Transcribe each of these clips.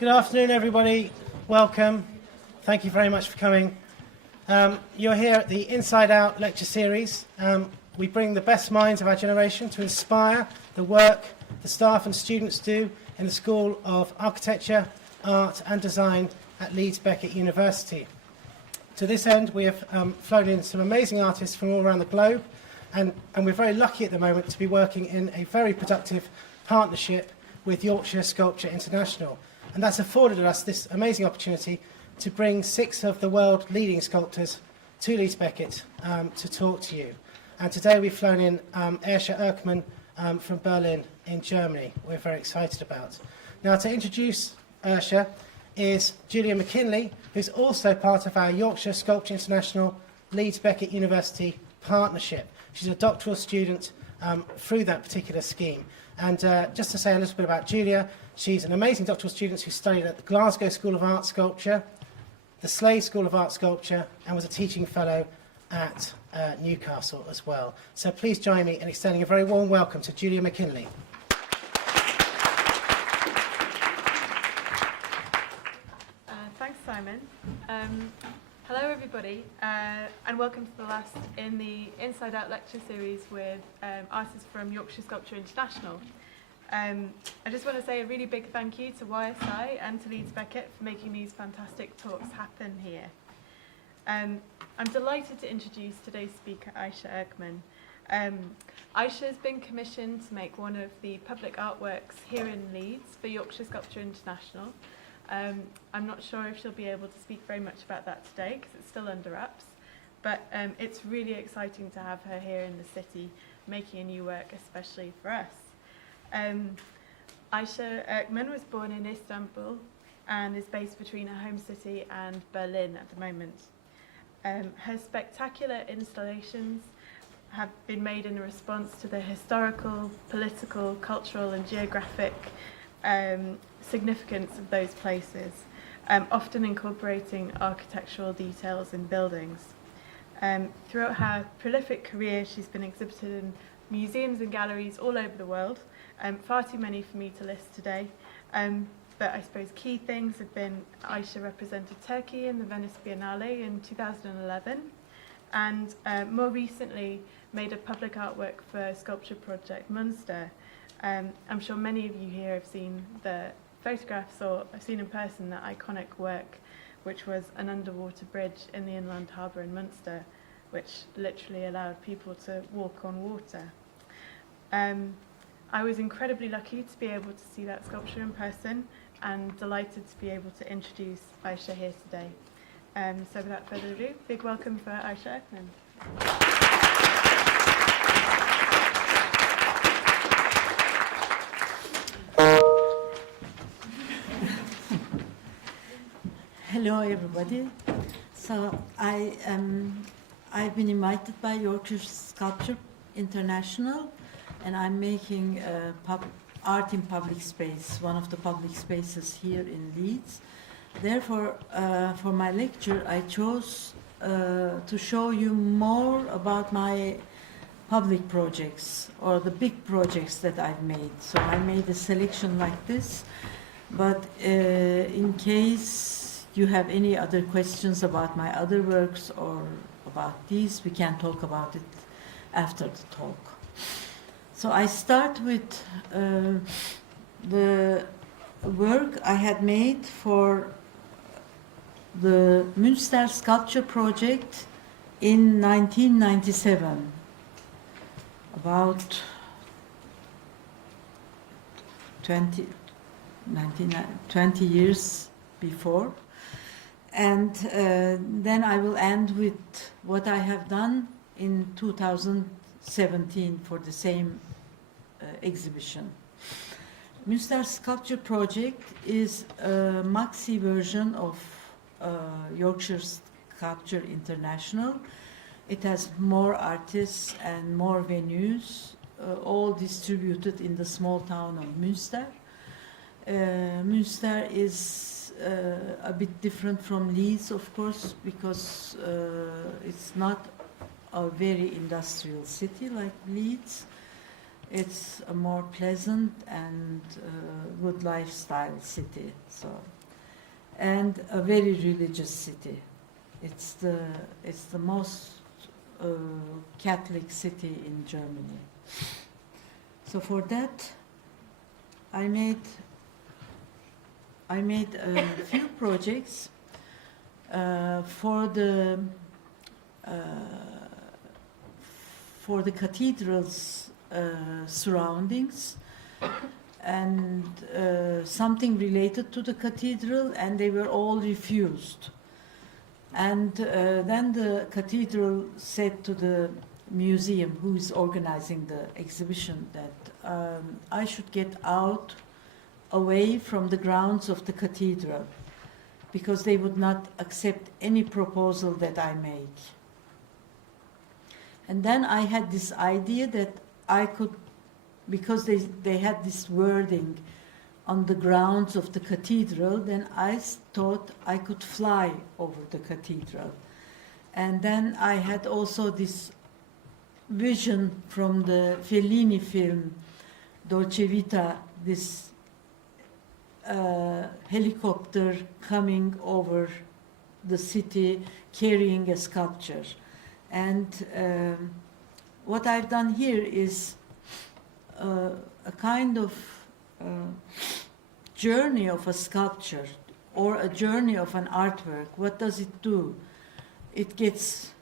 Good afternoon, everybody. Welcome. Thank you very much for coming. You're here at the Inside Out lecture series. We bring the best minds of our generation to inspire the work the staff and students do in the School of Architecture, Art and Design at Leeds Beckett University. To this end, we have flown in some amazing artists from all around the globe, and we're very lucky at the moment to be working in a very productive partnership with Yorkshire Sculpture International. And that's afforded us this amazing opportunity to bring 6 of the world's leading sculptors to Leeds Beckett to talk to you. And today we've flown in Ayşe Erkmen from Berlin in Germany. We're very excited about. Now, to introduce Ayşe is Julia Mckinley, who's also part of our Yorkshire Sculpture International Leeds Beckett University partnership. She's a doctoral student through that particular scheme. And just to say a little bit about Julia, she's an amazing doctoral student who studied at the Glasgow School of Art Sculpture, the Slade School of Art Sculpture, and was a teaching fellow at Newcastle as well. So please join me in extending a very warm welcome to Julia Mckinley. Thanks, Simon. Hello, everybody, and welcome to the last in the Inside Out lecture series with artists from Yorkshire Sculpture International. I just want to say a really big thank you to YSI and to Leeds Beckett for making these fantastic talks happen here. I'm delighted to introduce today's speaker, Ayşe Erkmen. Ayşe has been commissioned to make one of the public artworks here in Leeds for Yorkshire Sculpture International. I'm not sure if she'll be able to speak very much about that today because it's still under wraps, but it's really exciting to have her here in the city making a new work, especially for us. Ayşe Erkmen was born in Istanbul and is based between her home city and Berlin at the moment. Her spectacular installations have been made in response to the historical, political, cultural and geographic significance of those places, often incorporating architectural details in buildings. Throughout her prolific career, she's been exhibited in museums and galleries all over the world, far too many for me to list today. But I suppose key things have been Ayşe represented Turkey in the Venice Biennial in 2011, and more recently made a public artwork for sculpture project Munster. I'm sure many of you here have seen the photographs or have seen in person that iconic work, which was an underwater bridge in the inland harbour in Munster, which literally allowed people to walk on water. I was incredibly lucky to be able to see that sculpture in person and delighted to be able to introduce Ayşe here today. So without further ado, big welcome for Ayşe Erkmen. Hello, everybody. So I've been invited by Yorkshire Sculpture International, and I'm making art in public space, one of the public spaces here in Leeds. Therefore, for my lecture, I chose to show you more about my public projects or the big projects that I've made. So I made a selection like this, but in case you have any other questions about my other works or about these, we can talk about it after the talk. So I start with the work I had made for the Münster sculpture project in 1997, about 20 years before. And then I will end with what I have done in 2017 for the same exhibition. Münster Sculpture Project is a maxi version of Yorkshire Sculpture International. It has more artists and more venues, all distributed in the small town of Münster. Münster is a bit different from Leeds, of course, because it's not a very industrial city like Leeds. It's a more pleasant and good lifestyle city. So, and a very religious city. It's the most Catholic city in Germany. So for that, I made a few projects for the cathedral's surroundings, and something related to the cathedral, and they were all refused. And then the cathedral said to the museum, who is organizing the exhibition, that I should get out away from the grounds of the cathedral, because they would not accept any proposal that I make. And then I had this idea that I could, because they had this wording on the grounds of the cathedral, then I thought I could fly over the cathedral. And then I had also this vision from the Fellini film, Dolce Vita, this helicopter coming over the city carrying a sculpture. And what I've done here is a kind of journey of a sculpture or a journey of an artwork. What does it do? It gets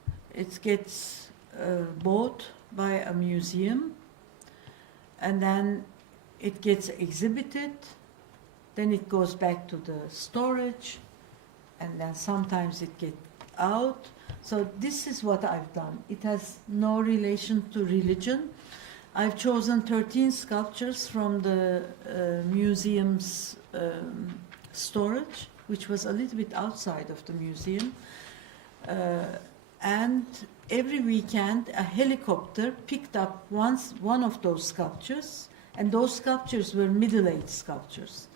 bought by a museum, and then it gets exhibited, then it goes back to the storage, and then sometimes it gets out. So this is what I've done. It has no relation to religion. I've chosen 13 sculptures from the museum's storage, which was a little bit outside of the museum. And every weekend, a helicopter picked up one of those sculptures, and those sculptures were middle-aged sculptures.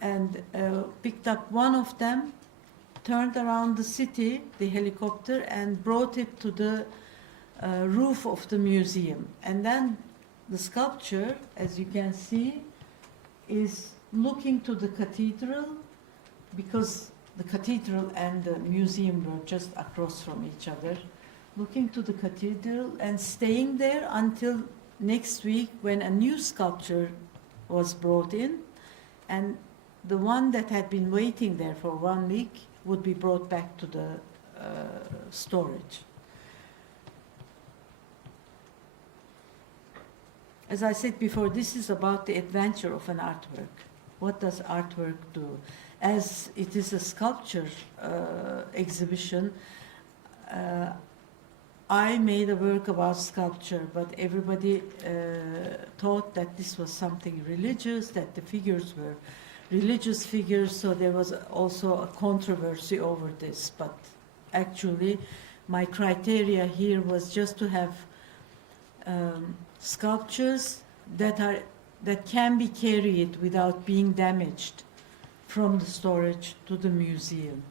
And picked up one of them, turned around the city, the helicopter, and brought it to the roof of the museum. And then the sculpture, as you can see, is looking to the cathedral, because the cathedral and the museum were just across from each other, looking to the cathedral and staying there until next week, when a new sculpture was brought in, and the one that had been waiting there for 1 week would be brought back to the storage. As I said before, this is about the adventure of an artwork. What does artwork do? As it is a sculpture exhibition, I made a work about sculpture, but everybody thought that this was something religious, that the figures were religious figures, so there was also a controversy over this. But actually, my criteria here was just to have sculptures that can be carried without being damaged from the storage to the museum.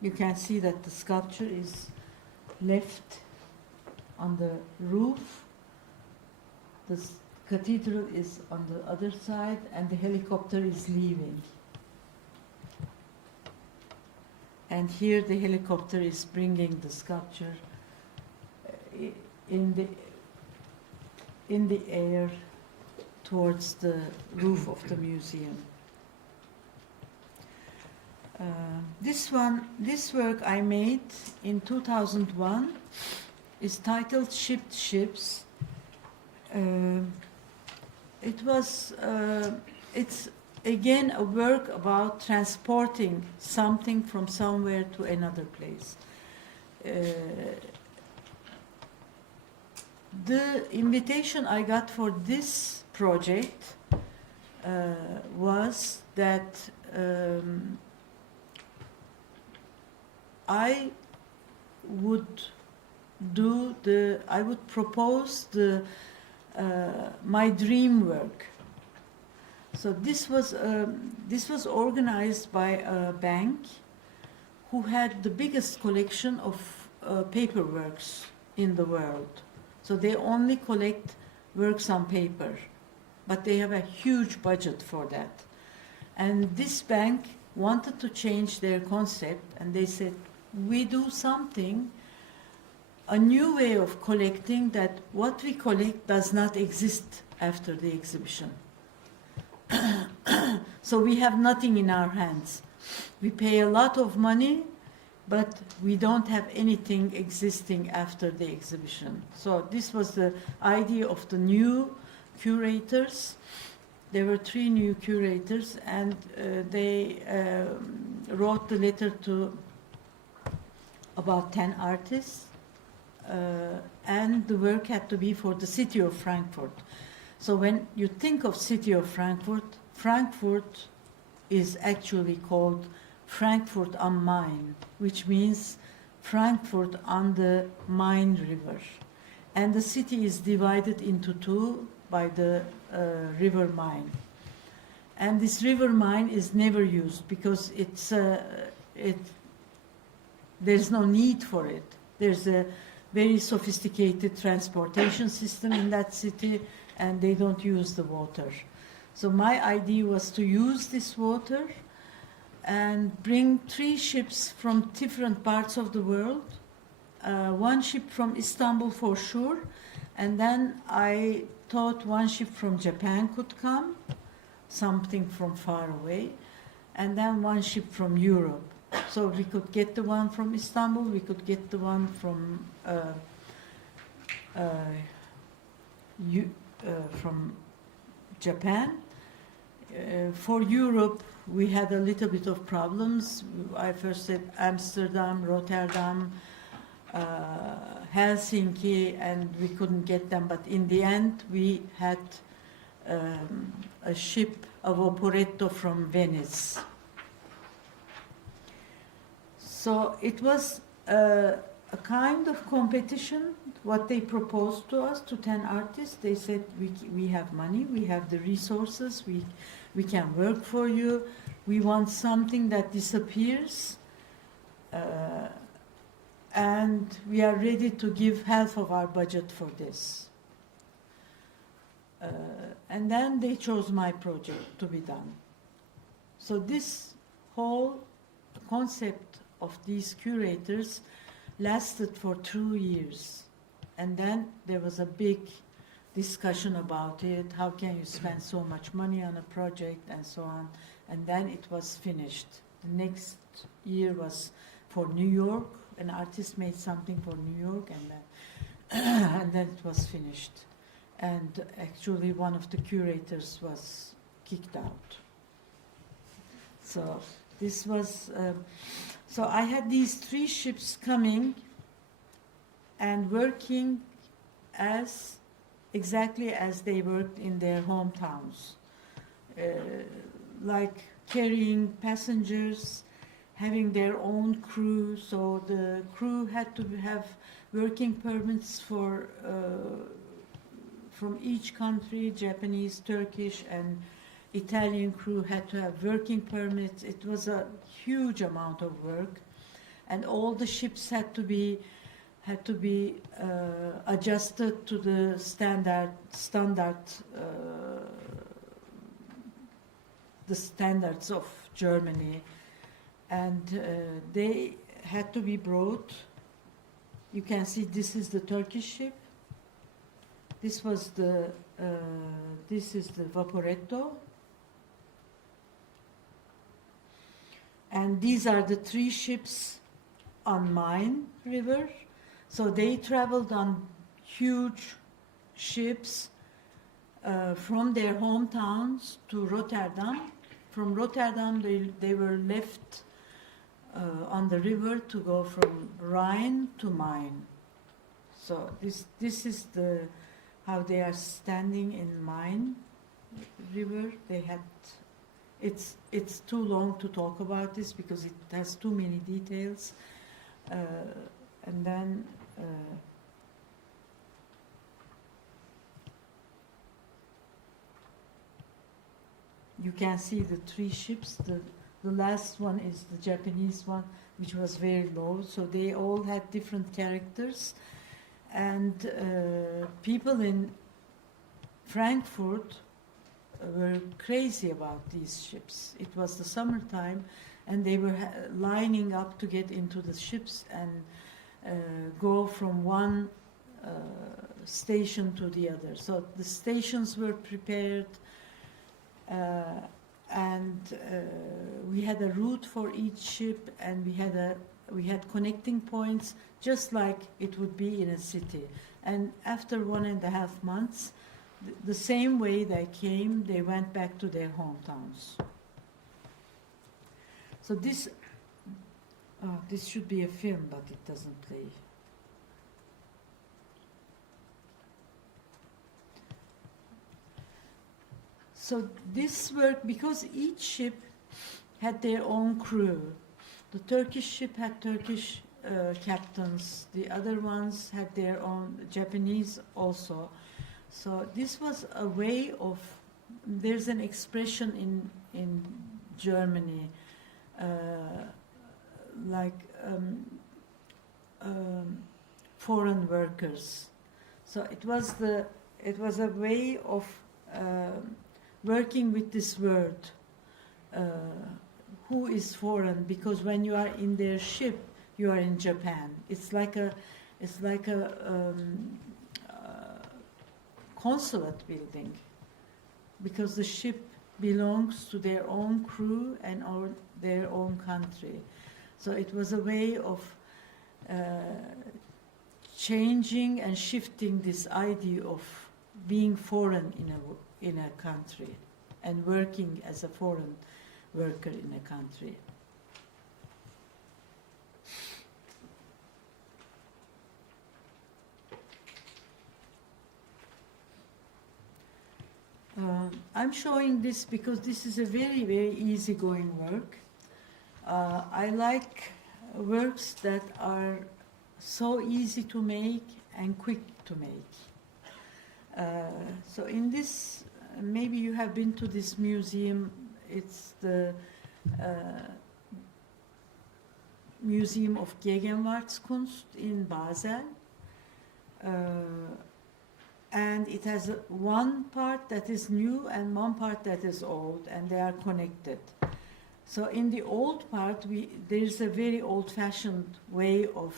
You can see that the sculpture is left on the roof. The cathedral is on the other side, and the helicopter is leaving. And here the helicopter is bringing the sculpture in the air towards the roof of the museum. This work I made in 2001 is titled Shipped Ships. It's again a work about transporting something from somewhere to another place. The invitation I got for this project was that I would propose my dream work. So this was organized by a bank who had the biggest collection of paperworks in the world. So they only collect works on paper, but they have a huge budget for that. And this bank wanted to change their concept, and they said, we do something, a new way of collecting, that what we collect does not exist after the exhibition. So we have nothing in our hands. We pay a lot of money, but we don't have anything existing after the exhibition. So this was the idea of the new curators. There were 3 new curators, and they wrote the letter to about 10 artists, and the work had to be for the city of Frankfurt. So when you think of city of Frankfurt, Frankfurt is actually called Frankfurt am Main, which means Frankfurt on the Main River. And the city is divided into 2 by the river Main. And this river Main is never used because there's no need for it. There's a very sophisticated transportation system in that city, and they don't use the water. So my idea was to use this water and bring 3 ships from different parts of the world. 1 ship from Istanbul for sure, and then I thought 1 ship from Japan could come, something from far away, and then 1 ship from Europe. So we could get the one from Istanbul, we could get the one from Japan. For Europe, we had a little bit of problems. I first said Amsterdam, Rotterdam, Helsinki, and we couldn't get them. But in the end, we had a ship, a vaporetto from Venice. So it was a kind of competition, what they proposed to us, to 10 artists. They said, we have money, we have the resources, we can work for you. We want something that disappears, and we are ready to give half of our budget for this. And then they chose my project to be done. So this whole concept of these curators lasted for 2 years. And then there was a big discussion about it. How can you spend so much money on a project and so on? And then it was finished. The next year was for New York. An artist made something for New York, and then it was finished. And actually one of the curators was kicked out. So this was, so I had these 3 ships coming and working exactly as they worked in their hometowns, like carrying passengers, having their own crew. So the crew had to have working permits from each country. Japanese, Turkish, and Italian crew had to have working permits. It was a huge amount of work, and all the ships had to be adjusted to the the standards of Germany, and they had to be brought. You can see this is the Turkish ship. This was this is the Vaporetto. And these are the 3 ships on Main River. So they traveled on huge ships from their hometowns to Rotterdam. From Rotterdam, they were left on the river to go from Rhine to Main. So this is how they are standing in Main River. They had, it's too long to talk about this because it has too many details. And then you can see the 3 ships. The last one is the Japanese one, which was very low. So they all had different characters. And people in Frankfurt were crazy about these ships. It was the summertime, and they were lining up to get into the ships and go from one station to the other. So the stations were prepared, and we had a route for each ship, and we had connecting points, just like it would be in a city. And after 1.5 months, the same way they came, they went back to their hometowns. So this should be a film, but it doesn't play. So this work, because each ship had their own crew. The Turkish ship had Turkish captains. The other ones had their own, Japanese also. So this was a way of, there's an expression in Germany, foreign workers. So it was a way of working with this word, who is foreign, because when you are in their ship, you are in Japan. It's like a consulate building, because the ship belongs to their own crew and their own country. So it was a way of changing and shifting this idea of being foreign in a country and working as a foreign worker in a country. I'm showing this because this is a very, very easygoing work. I like works that are so easy to make and quick to make. So in this, maybe you have been to this museum. It's the Museum of Gegenwartskunst in Basel. And it has one part that is new and one part that is old, and they are connected. So in the old part, there's a very old-fashioned way of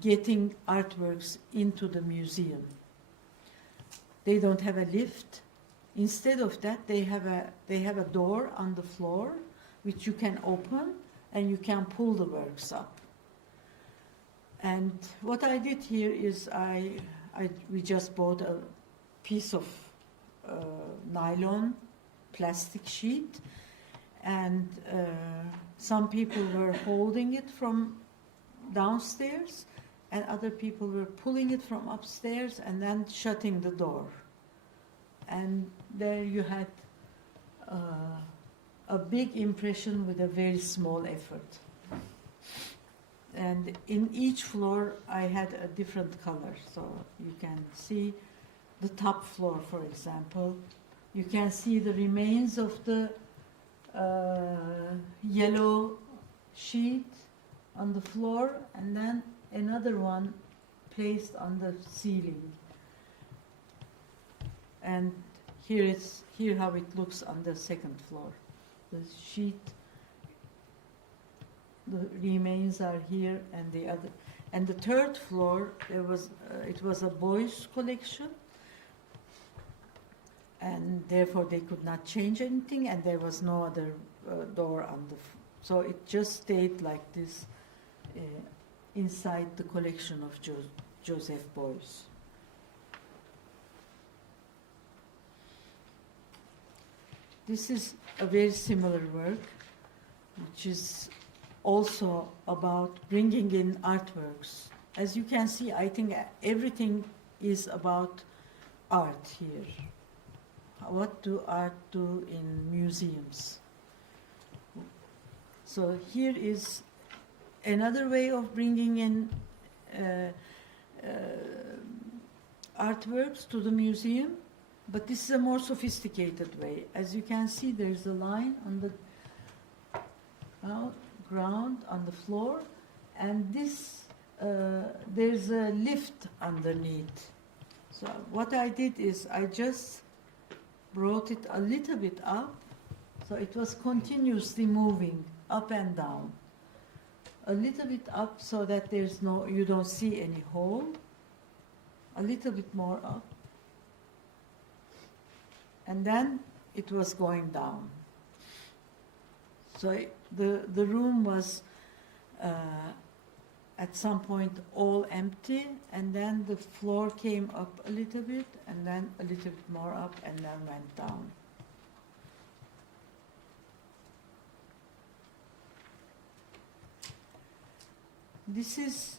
getting artworks into the museum. They don't have a lift. Instead of that, they have a door on the floor which you can open, and you can pull the works up. And what I did here is we just bought a piece of nylon plastic sheet, and some people were holding it from downstairs, and other people were pulling it from upstairs and then shutting the door. And there you had a big impression with a very small effort. And in each floor, I had a different color. So you can see the top floor, for example. You can see the remains of the yellow sheet on the floor, and then another one placed on the ceiling. And here how it looks on the second floor. The sheet, the remains are here, and the other, and the third floor, it was a boys' collection, and therefore they could not change anything, and there was no other door on the. So it just stayed like this inside the collection of Joseph Beuys. This is a very similar work, which is also about bringing in artworks. As you can see, I think everything is about art here. What do art do in museums? So here is another way of bringing in artworks to the museum, but this is a more sophisticated way. As you can see, there's a line on ground on the floor, and this there's a lift underneath. So what I did is I just brought it a little bit up, so it was continuously moving up and down. A little bit up so that you don't see any hole. A little bit more up. And then it was going down. So the room was at some point all empty, and then the floor came up a little bit, and then a little bit more up, and then went down. This is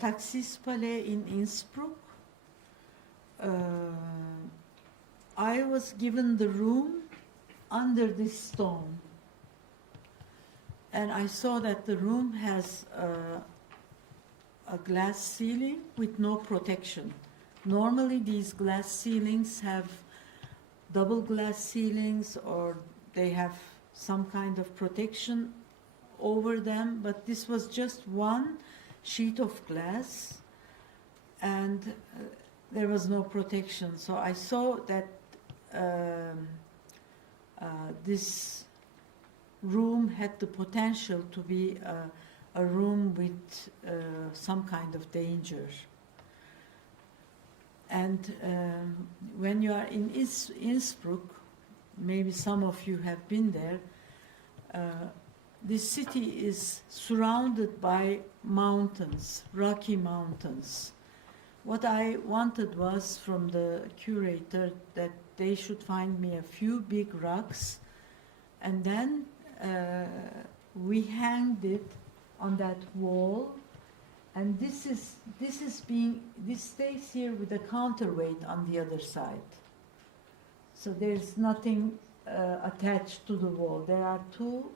Taxis Palais in Innsbruck. I was given the room under this stone, and I saw that the room has a glass ceiling with no protection. Normally these glass ceilings have double glass ceilings, or they have some kind of protection over them, but this was just one sheet of glass, and there was no protection. So I saw that this room had the potential to be a room with some kind of danger. And when you are in Innsbruck, maybe some of you have been there, this city is surrounded by mountains, rocky mountains. What I wanted was from the curator that they should find me a few big rocks, and then we hanged it on that wall, and this stays here with a counterweight on the other side. So there's nothing attached to the wall. There are two.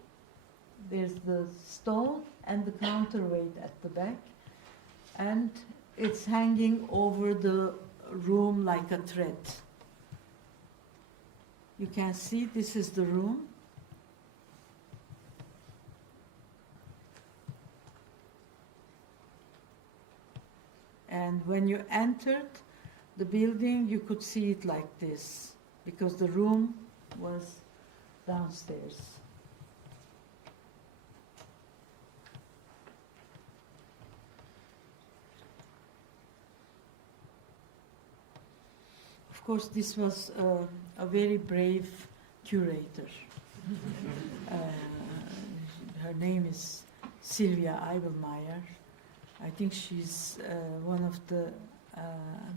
There's the stone and the counterweight at the back, and it's hanging over the room like a thread. You can see this is the room. And when you entered the building, you could see it like this, because the room was downstairs. Of course, this was a very brave curator. Her name is Sylvia Eibelmeyer. I think she's one of the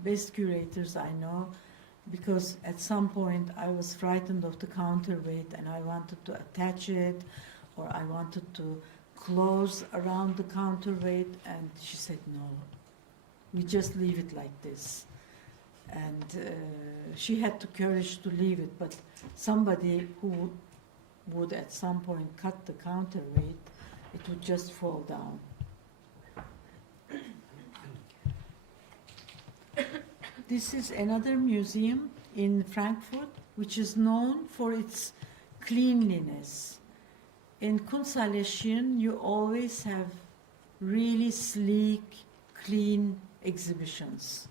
best curators I know, because at some point I was frightened of the counterweight and I wanted to attach it, or I wanted to close around the counterweight, and she said, no, we just leave it like this. And she had the courage to leave it, but somebody who would at some point cut the counterweight, it would just fall down. This is another museum in Frankfurt, which is known for its cleanliness. In Kunsthalle you always have really sleek, clean exhibitions.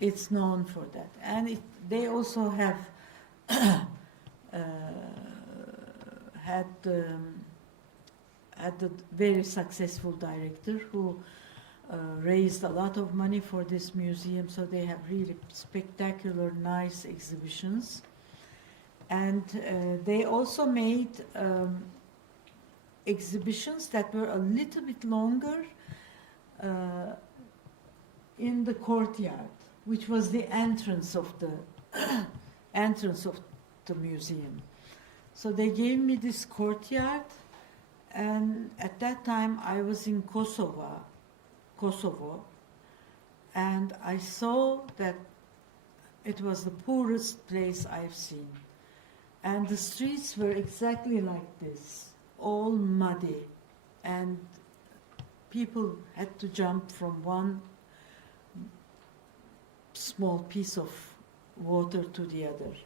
It's known for that. And they also have had a very successful director who raised a lot of money for this museum, so they have really spectacular, nice exhibitions. And they also made exhibitions that were a little bit longer in the courtyard, which was the entrance of the museum. So they gave me this courtyard, and at that time I was in Kosovo, and I saw that it was the poorest place I've seen. And the streets were exactly like this, all muddy, and people had to jump from one small piece of water to the other.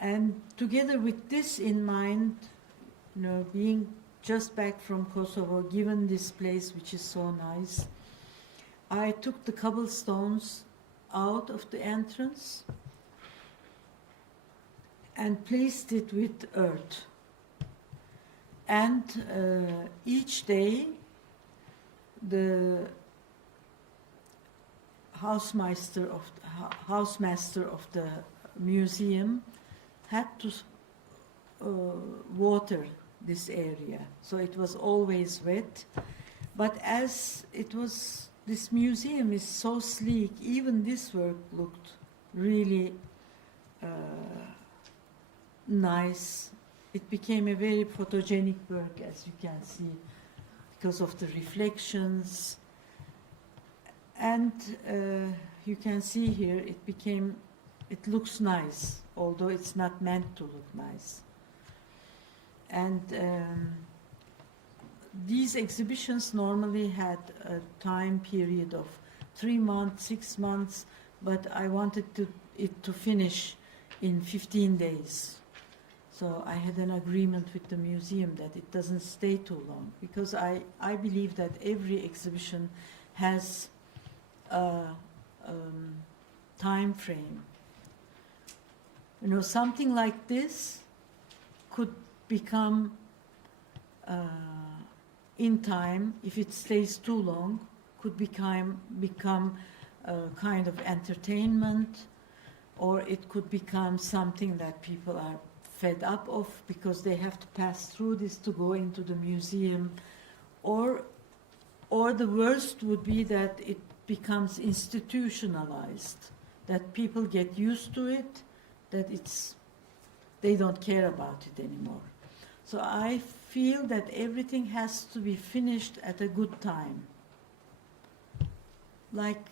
And together with this in mind, being just back from Kosovo, given this place which is so nice, I took the cobblestones out of the entrance and placed it with earth. And each day the housemaster of the museum had to water this area, so it was always wet. But as it was, this museum is so sleek, even this work looked really nice. It became a very photogenic work, as you can see, because of the reflections. And you can see here, it looks nice, although it's not meant to look nice. And these exhibitions normally had a time period of 3 months, 6 months, but I wanted it to finish in 15 days. So I had an agreement with the museum that it doesn't stay too long, because I believe that every exhibition has a time frame. You know, something like this could become, in time, if it stays too long, could become a kind of entertainment, or it could become something that people are fed up of because they have to pass through this to go into the museum, or the worst would be that it becomes institutionalized, that people get used to it, that they don't care about it anymore. So I feel that everything has to be finished at a good time, like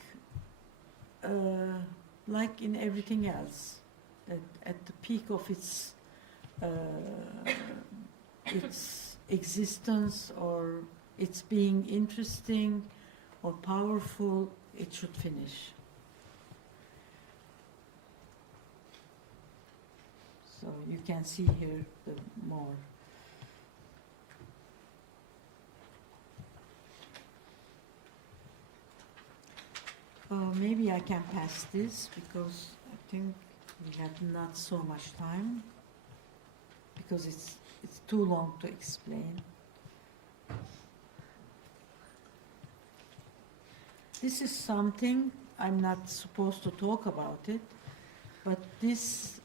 in everything else, that at the peak of its existence, or its being interesting or powerful, it should finish. So you can see here the more. Maybe I can pass this, because I think we have not so much time, because it's too long to explain. This is something, I'm not supposed to talk about it, but this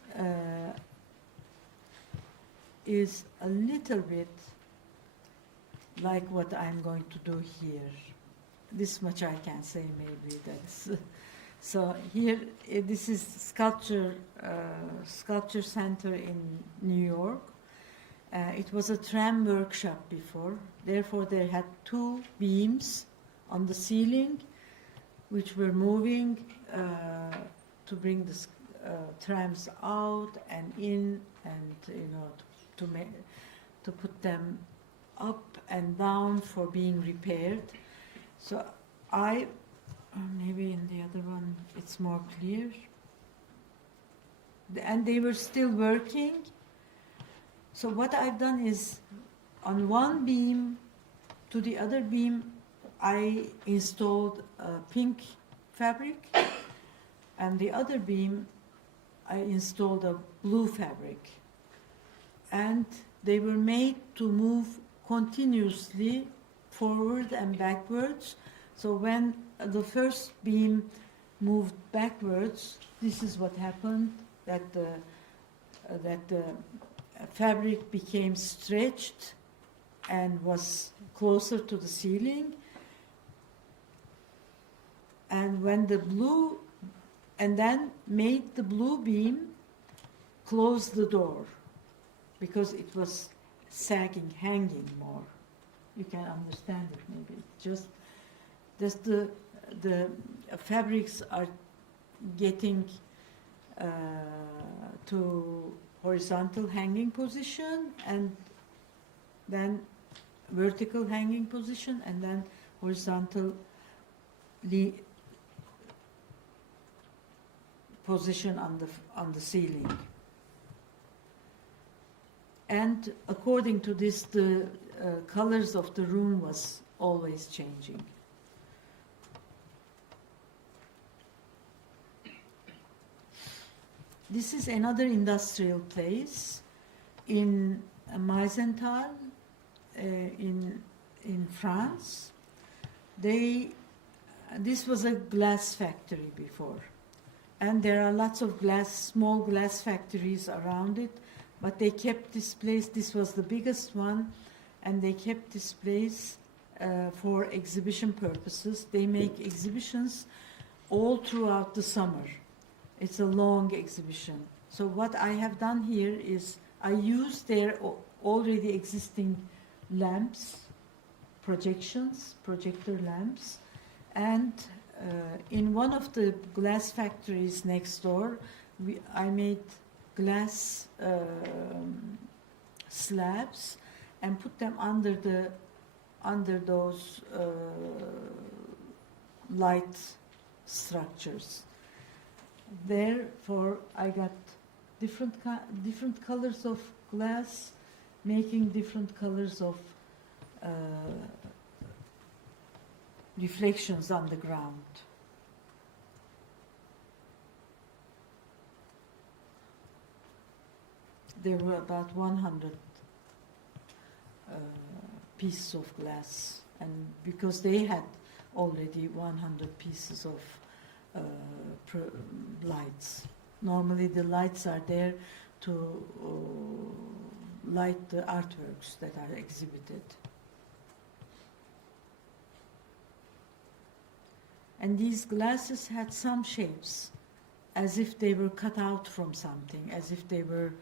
is a little bit like what I'm going to do here. This much I can say, maybe. That's so here. This is sculpture center in New York. It was a tram workshop before. Therefore, they had 2 beams on the ceiling, which were moving to bring the trams out and in, and to put them up and down for being repaired. So maybe in the other one it's more clear. And they were still working. So what I've done is, on one beam to the other beam, I installed a pink fabric, and the other beam I installed a blue fabric. And they were made to move continuously forward and backwards. So when the first beam moved backwards, this is what happened, that the fabric became stretched and was closer to the ceiling. And when and then made the blue beam close the door, because it was sagging, hanging more. You can understand it, maybe. Just the fabrics are getting to horizontal hanging position, and then vertical hanging position, and then horizontal position on the ceiling. And according to this, the colors of the room was always changing. This is another industrial place in Meisenthal, in France. This was a glass factory before, and there are lots of small glass factories around it, but they kept this place. This was the biggest one, and they kept this place for exhibition purposes. They make exhibitions all throughout the summer. It's a long exhibition. So what I have done here is I use their already existing lamps, projector lamps, and in one of the glass factories next door, I made glass slabs and put them under those light structures. Therefore, I got different colors of glass, making different colors of reflections on the ground. There were about 100 pieces of glass, and because they had already 100 pieces of lights. Normally the lights are there to light the artworks that are exhibited. And these glasses had some shapes, as if they were cut out from something, as if they were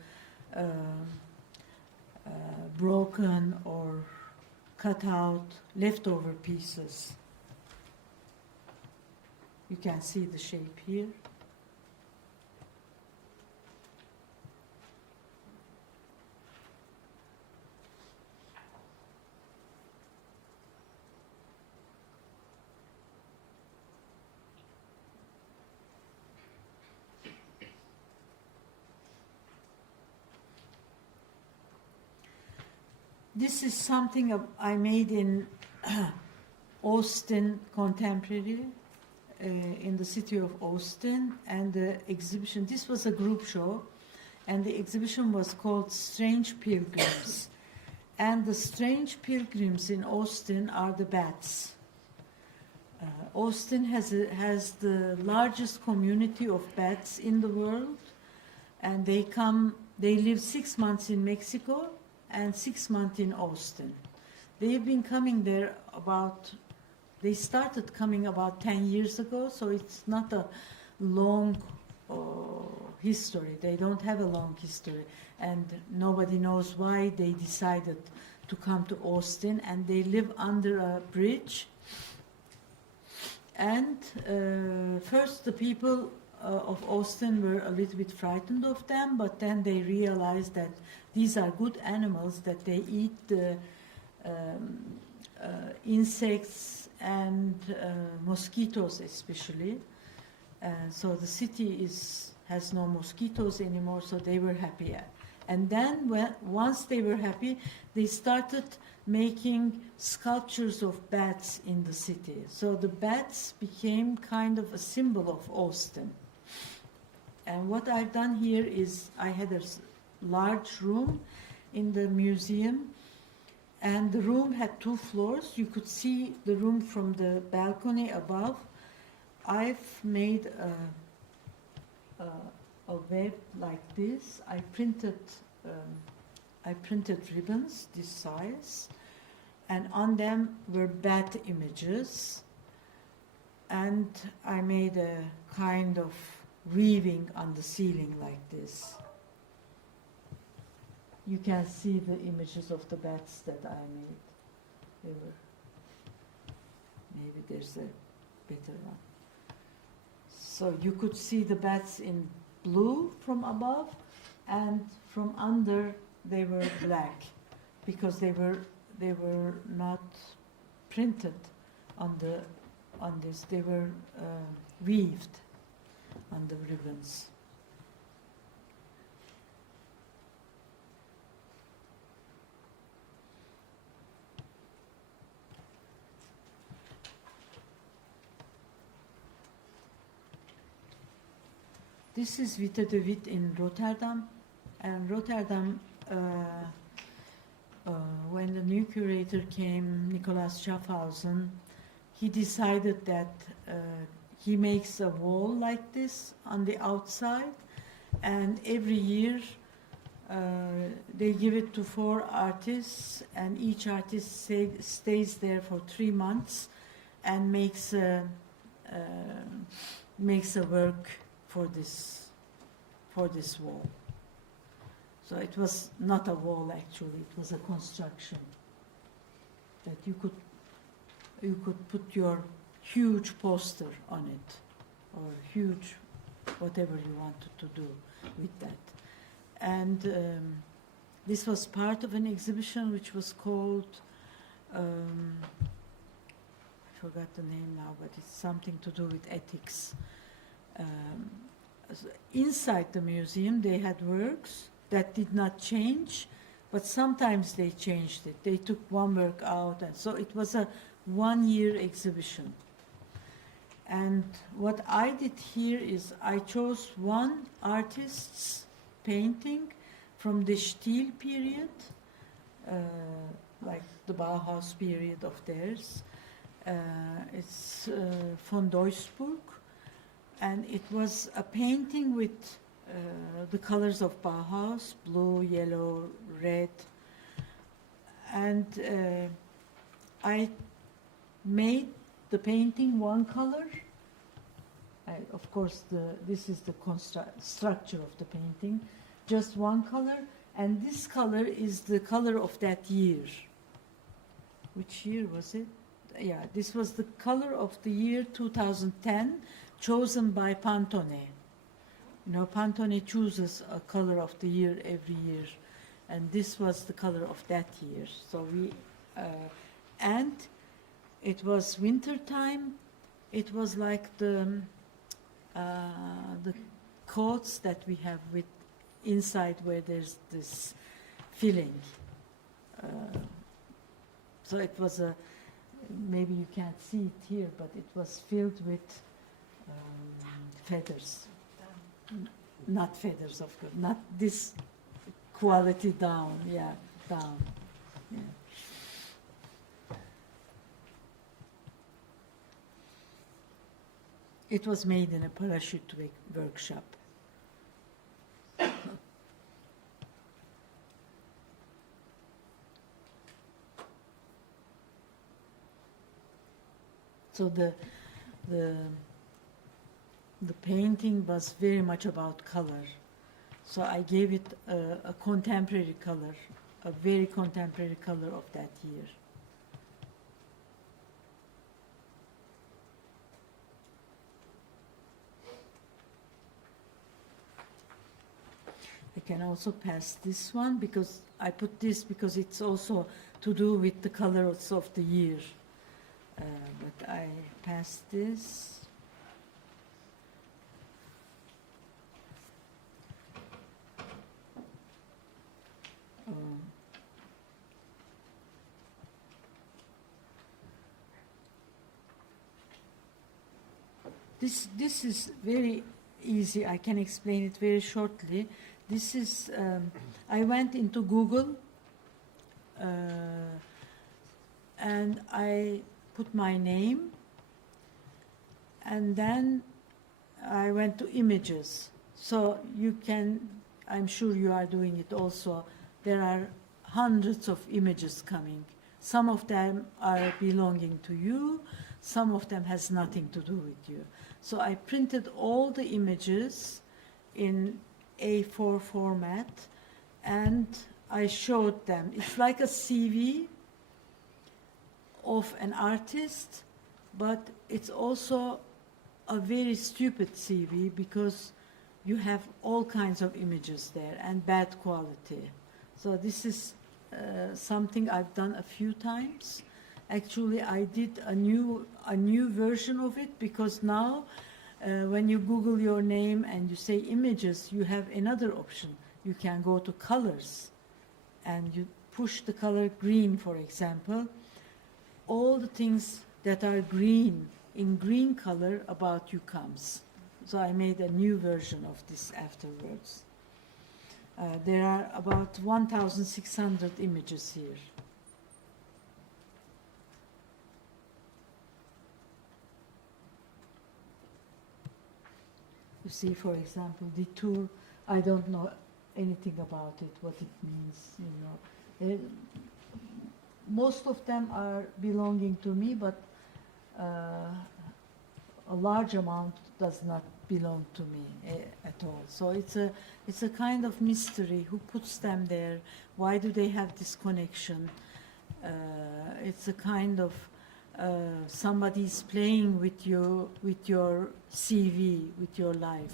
broken or cut out, leftover pieces. You can see the shape here. This is something I made in Austin Contemporary, in the city of Austin, and the exhibition, this was a group show, and the exhibition was called Strange Pilgrims. And the strange pilgrims in Austin are the bats. Austin has the largest community of bats in the world, and they live 6 months in Mexico and 6 months in Austin. They've been coming there they started coming about 10 years ago, so it's not a long history. They don't have a long history, and nobody knows why they decided to come to Austin, and they live under a bridge. And first the people of Austin were a little bit frightened of them, but then they realized that these are good animals, that they eat the insects and mosquitoes especially. So the city has no mosquitoes anymore, so they were happy. And then once they were happy, they started making sculptures of bats in the city. So the bats became kind of a symbol of Austin. And what I've done here is I had a large room in the museum, and the room had 2 floors. You could see the room from the balcony above. I've made a web like this. I printed ribbons this size, and on them were bat images. And I made a kind of weaving on the ceiling like this. You can see the images of the bats that I made. Maybe there's a better one. So you could see the bats in blue from above, and from under they were black, because they were not printed on this. They were weaved on the ribbons. This is Witte de Wit in Rotterdam. And Rotterdam, when the new curator came, Nicolas Schaffhausen, he decided that he makes a wall like this on the outside, and every year they give it to 4 artists, and each artist stays there for 3 months and makes a work for this wall. So it was not a wall actually; it was a construction that you could put your huge poster on it, or huge whatever you wanted to do with that. And this was part of an exhibition which was called, I forgot the name now, but it's something to do with ethics. Inside the museum they had works that did not change, but sometimes they changed it. They took one work out, and so it was a 1-year exhibition. And what I did here is I chose one artist's painting from the Stil period, like the Bauhaus period of theirs. It's von Duisburg, and it was a painting with the colors of Bauhaus, blue, yellow, red. And I made the painting one color. Of course, this is the structure of the painting, just one color, and this color is the color of that year. Which year was it? Yeah, this was the color of the year 2010, chosen by Pantone. You know, Pantone chooses a color of the year every year, and this was the color of that year. So and it was winter time. It was like the coats that we have with inside where there's this filling. So it was maybe you can't see it here, but it was filled with feathers. Not feathers, of course, not this quality down, yeah, down. Yeah. It was made in a parachute workshop. So the painting was very much about color. So I gave it a contemporary color, a very contemporary color of that year. I can also pass this one because I put this because it's also to do with the colors of the year. But I pass this. This is very easy. I can explain it very shortly. This is, I went into Google and I put my name, and then I went to images. So you can, I'm sure you are doing it also. There are hundreds of images coming. Some of them are belonging to you, some of them has nothing to do with you. So I printed all the images in A4 format and I showed them. It's like a CV of an artist, but it's also a very stupid CV because you have all kinds of images there and bad quality. So this is something I've done a few times. Actually, I did a new version of it because now when you Google your name and you say images, you have another option. You can go to colors and you push the color green, for example. All the things that are green, in green color about you comes. So I made a new version of this afterwards. There are about 1,600 images here. You see, for example, the tour, I don't know anything about it, what it means, you know. Most of them are belonging to me, but a large amount does not belong to me at all. So it's a kind of mystery. Who puts them there? Why do they have this connection? It's a kind of somebody's playing with your CV, with your life.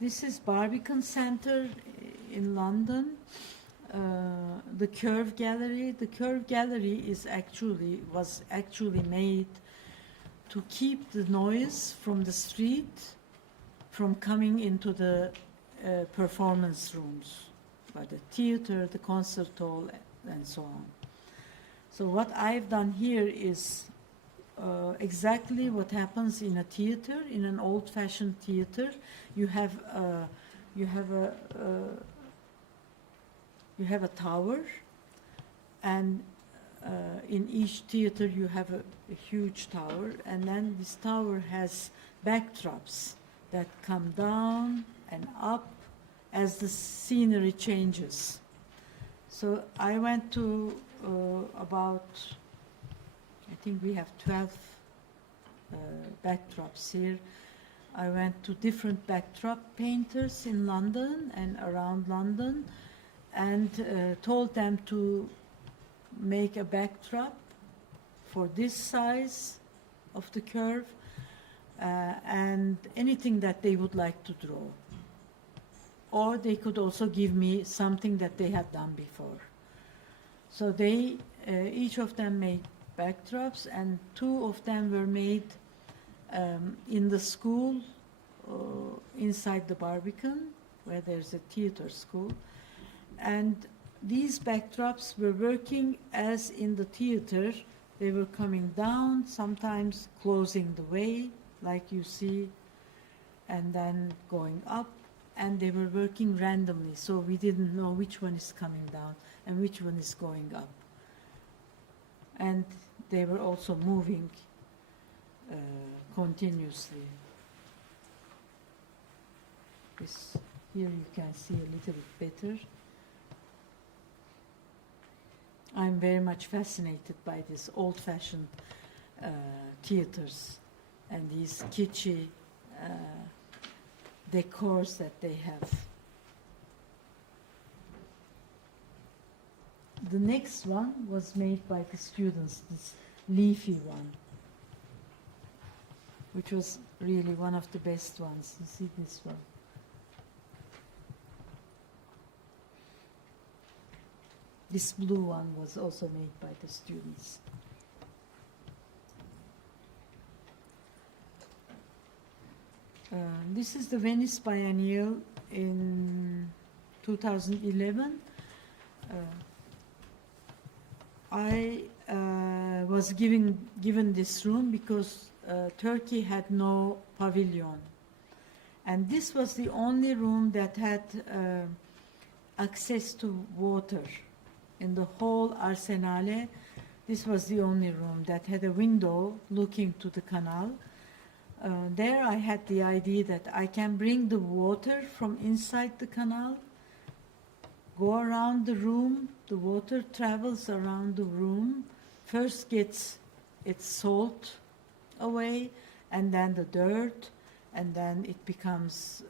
This is Barbican Centre in London. The Curve Gallery. The Curve Gallery was actually made to keep the noise from the street from coming into the performance rooms, for the theater, the concert hall, and so on. So what I've done here is exactly what happens in a theater, in an old-fashioned theater. You have a tower, and in each theater you have a huge tower, and then this tower has backdrops that come down and up as the scenery changes. So I went to about, I think we have 12 backdrops here. I went to different backdrop painters in London and around London, and told them to make a backdrop for this size of the curve, and anything that they would like to draw. Or they could also give me something that they had done before. So they, each of them made backdrops, and 2 of them were made in the school inside the Barbican, where there's a theater school. And these backdrops were working as in the theater. They were coming down, sometimes closing the way, like you see, and then going up, and they were working randomly, so we didn't know which one is coming down and which one is going up. And they were also moving continuously. Here you can see a little bit better. I'm very much fascinated by these old-fashioned theaters and these kitschy decors that they have. The next one was made by the students, this leafy one, which was really one of the best ones. You see this one. This blue one was also made by the students. This is the Venice Pioneer in 2011. I was given this room because Turkey had no pavilion. And this was the only room that had access to water. In the whole Arsenale, this was the only room that had a window looking to the canal. There I had the idea that I can bring the water from inside the canal, go around the room, the water travels around the room, first gets its salt away, and then the dirt, and then it becomes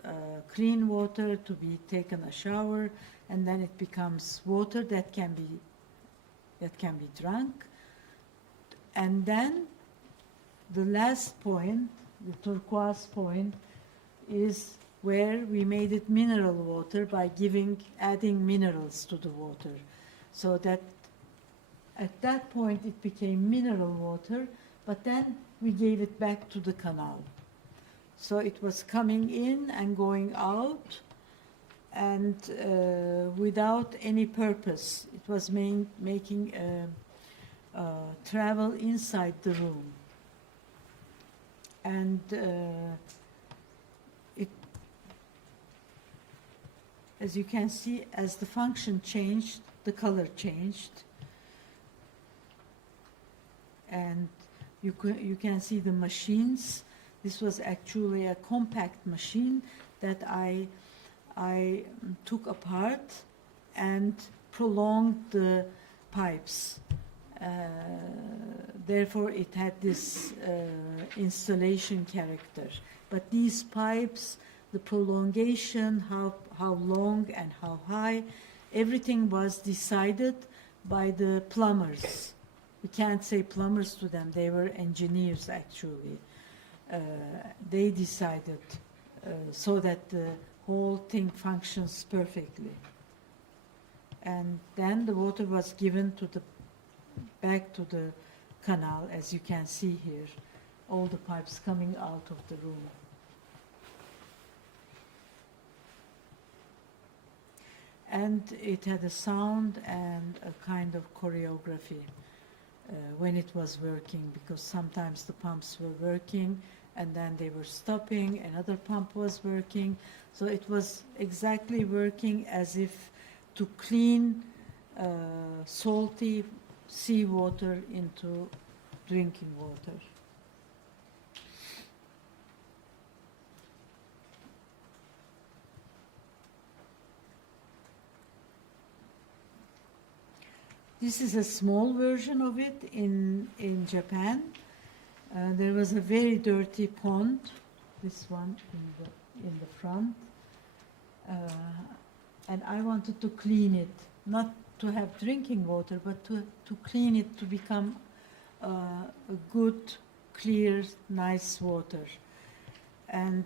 clean water to be taken a shower, and then it becomes water that can be drunk. And then the last point, the turquoise point, is where we made it mineral water by adding minerals to the water. So that at that point it became mineral water, but then we gave it back to the canal. So it was coming in and going out, and without any purpose. It was making travel inside the room. And as you can see, as the function changed, the color changed. And you can see the machines. This was actually a compact machine that I took apart and prolonged the pipes. Therefore, it had this installation character. But these pipes, the prolongation, how long and how high, everything was decided by the plumbers. We can't say plumbers to them, they were engineers actually. They decided so that the whole thing functions perfectly. And then the water was given to the back to the canal, as you can see here, all the pipes coming out of the room. And it had a sound and a kind of choreography when it was working, because sometimes the pumps were working and then they were stopping, another pump was working. So it was exactly working as if to clean salty seawater into drinking water. This is a small version of it in Japan. There was a very dirty pond, this one in the front, and I wanted to clean it, not to have drinking water, but to clean it to become a good, clear, nice water. And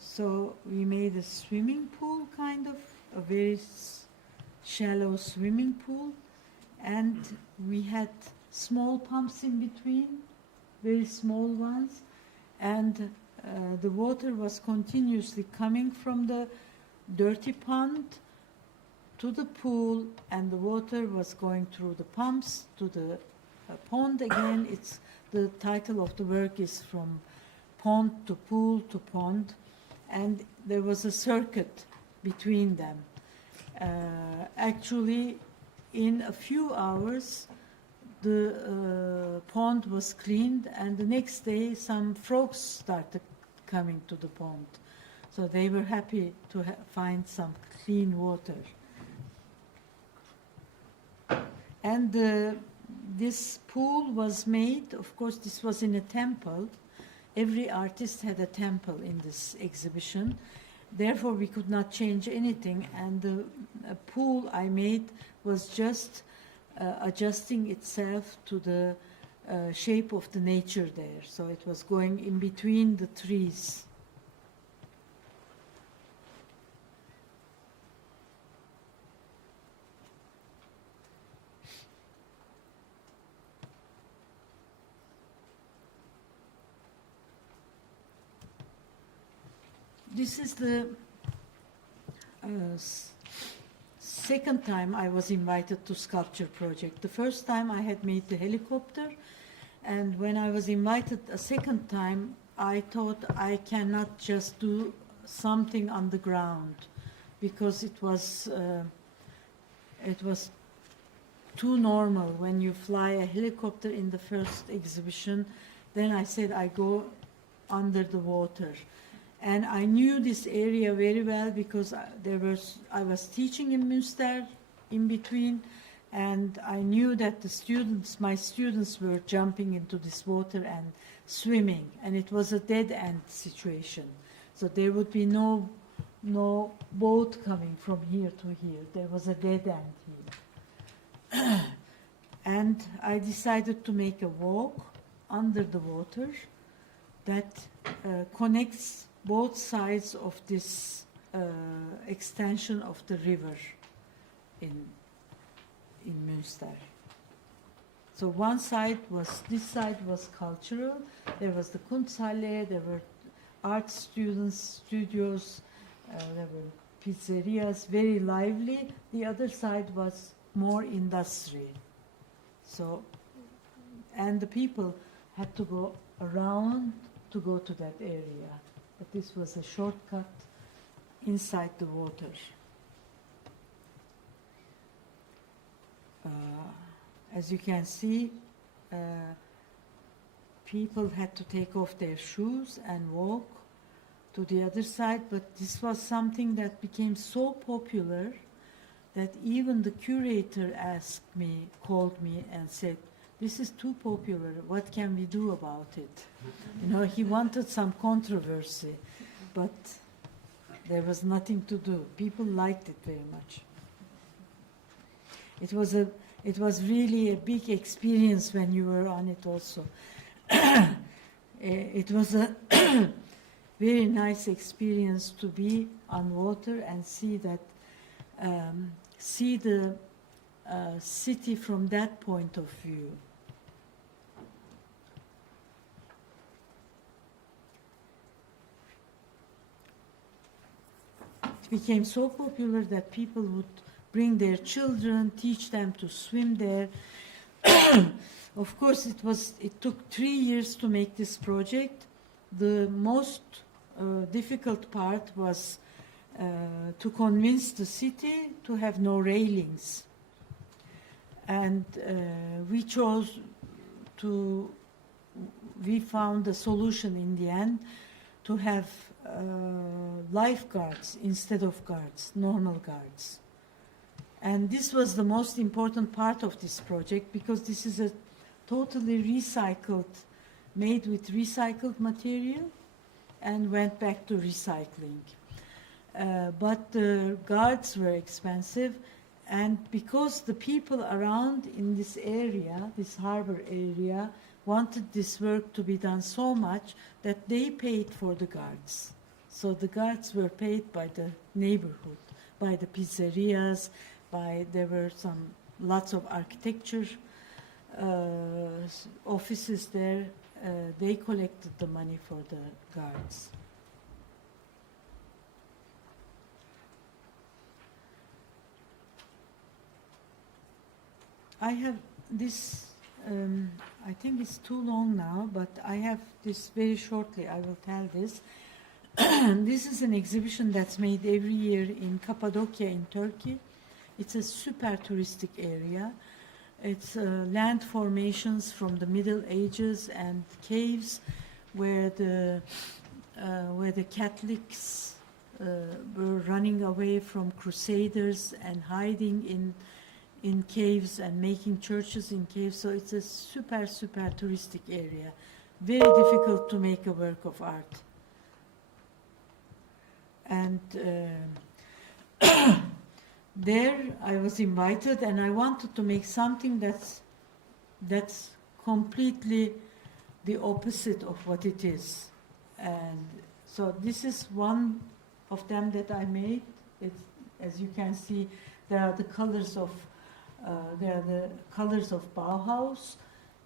so we made a swimming pool, kind of, a very shallow swimming pool. And we had small pumps in between, very small ones, and the water was continuously coming from the dirty pond to the pool, and the water was going through the pumps to the pond again. It's the title of the work is From Pond to Pool to Pond, and there was a circuit between them. Actually, in a few hours, the pond was cleaned, and the next day some frogs started coming to the pond. So they were happy to find some clean water. And this pool was made, of course, this was in a temple. Every artist had a temple in this exhibition. Therefore, we could not change anything, and the pool I made was just adjusting itself to the shape of the nature there. So it was going in between the trees. This is the second time I was invited to sculpture project. The first time I had made the helicopter, and when I was invited a second time, I thought I cannot just do something on the ground, because it was too normal when you fly a helicopter in the first exhibition. Then I said I go under the water. And I knew this area very well because I was teaching in Münster in between, and I knew that my students were jumping into this water and swimming, and it was a dead end situation. So there would be no boat coming from here to here. There was a dead end here. And I decided to make a walk under the water that connects both sides of this extension of the river in Münster. So one side this side was cultural. There was the Kunsthalle, there were art studios, there were pizzerias, very lively. The other side was more industry. So and the people had to go around to go to that area. But this was a shortcut inside the water. As you can see, people had to take off their shoes and walk to the other side, but this was something that became so popular that even the curator called me and said, "This is too popular, what can we do about it?" You know, he wanted some controversy, but there was nothing to do. People liked it very much. It was really a big experience when you were on it also. It was a very nice experience to be on water and see that, see the city from that point of view. It became so popular that people would bring their children, teach them to swim there. Of course, it took 3 years to make this project. The most difficult part was to convince the city to have no railings. And we found a solution in the end to have lifeguards instead of guards, normal guards. And this was the most important part of this project because this is a totally made with recycled material and went back to recycling. But the guards were expensive, and because the people around in this area, this harbor area, wanted this work to be done so much that they paid for the guards. So the guards were paid by the neighborhood, by the pizzerias, there were lots of architecture offices there. They collected the money for the guards. I have this, I think it's too long now, but I have this very shortly, I will tell this. This is an exhibition that's made every year in Cappadocia in Turkey. It's a super touristic area. It's land formations from the Middle Ages and caves where the Catholics were running away from crusaders and hiding in caves and making churches in caves. So it's a super touristic area. Very difficult to make a work of art. And there I was invited, and I wanted to make something that's completely the opposite of what it is. And so this is one of them that I made. As you can see, there are the colors of Bauhaus,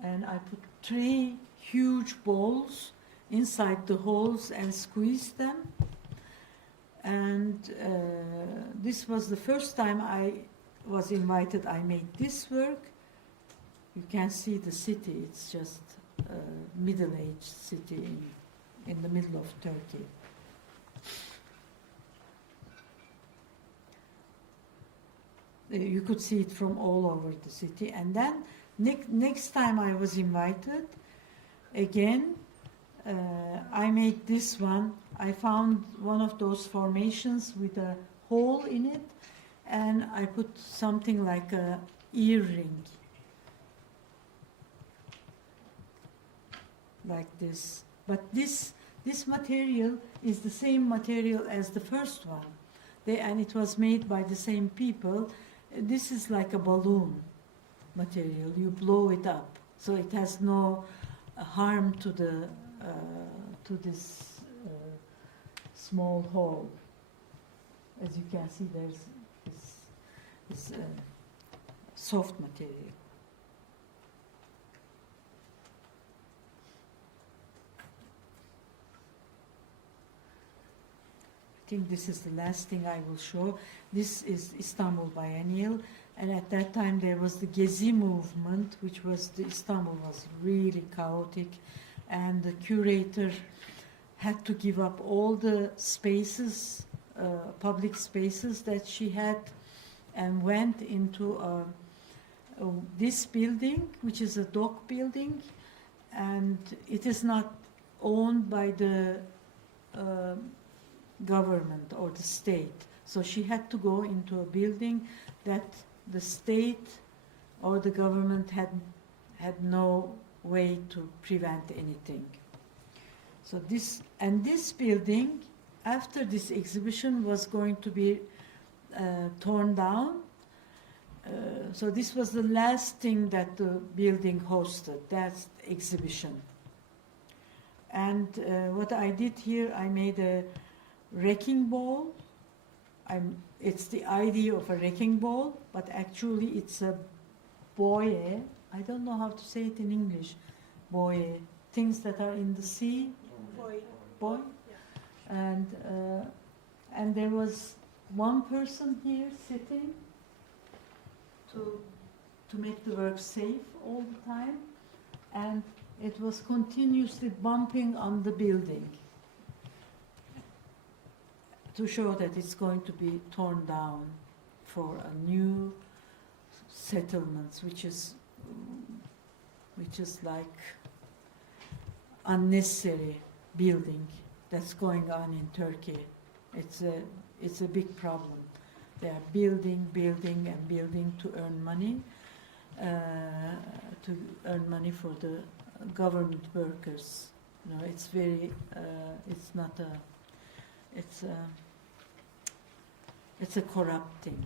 and I put 3 huge balls inside the holes and squeezed them. And this was the first time I was invited. I made this work. You can see the city. It's just a middle-aged city in the middle of Turkey. You could see it from all over the city. And then next time I was invited, again, I made this one. I found one of those formations with a hole in it, and I put something like a earring, like this. But this material is the same material as the first one, and it was made by the same people. This is like a balloon material. You blow it up, so it has no harm to this small hole. As you can see, there's this soft material. I think this is the last thing I will show. This is Istanbul Biennial, And at that time there was the Gezi movement, which was Istanbul was really chaotic, and the curator had to give up all the spaces, public spaces that she had, and went into this building, which is a dock building, and it is not owned by the government or the state. So she had to go into a building that the state or the government had no way to prevent anything. So this building, after this exhibition, was going to be torn down. So this was the last thing that the building hosted, that exhibition. And what I did here, I made a wrecking ball. It's the idea of a wrecking ball, but actually it's a buoy. I don't know how to say it in English. Buoy, things that are in the sea. Buoy. Yeah. And there was one person here sitting to make the work safe all the time, and it was continuously bumping on the building to show that it's going to be torn down for a new settlements, which is like unnecessary building that's going on in Turkey. It's a big problem. They are building and building to earn money, for the government workers. You know, it's very, it's a corrupt thing.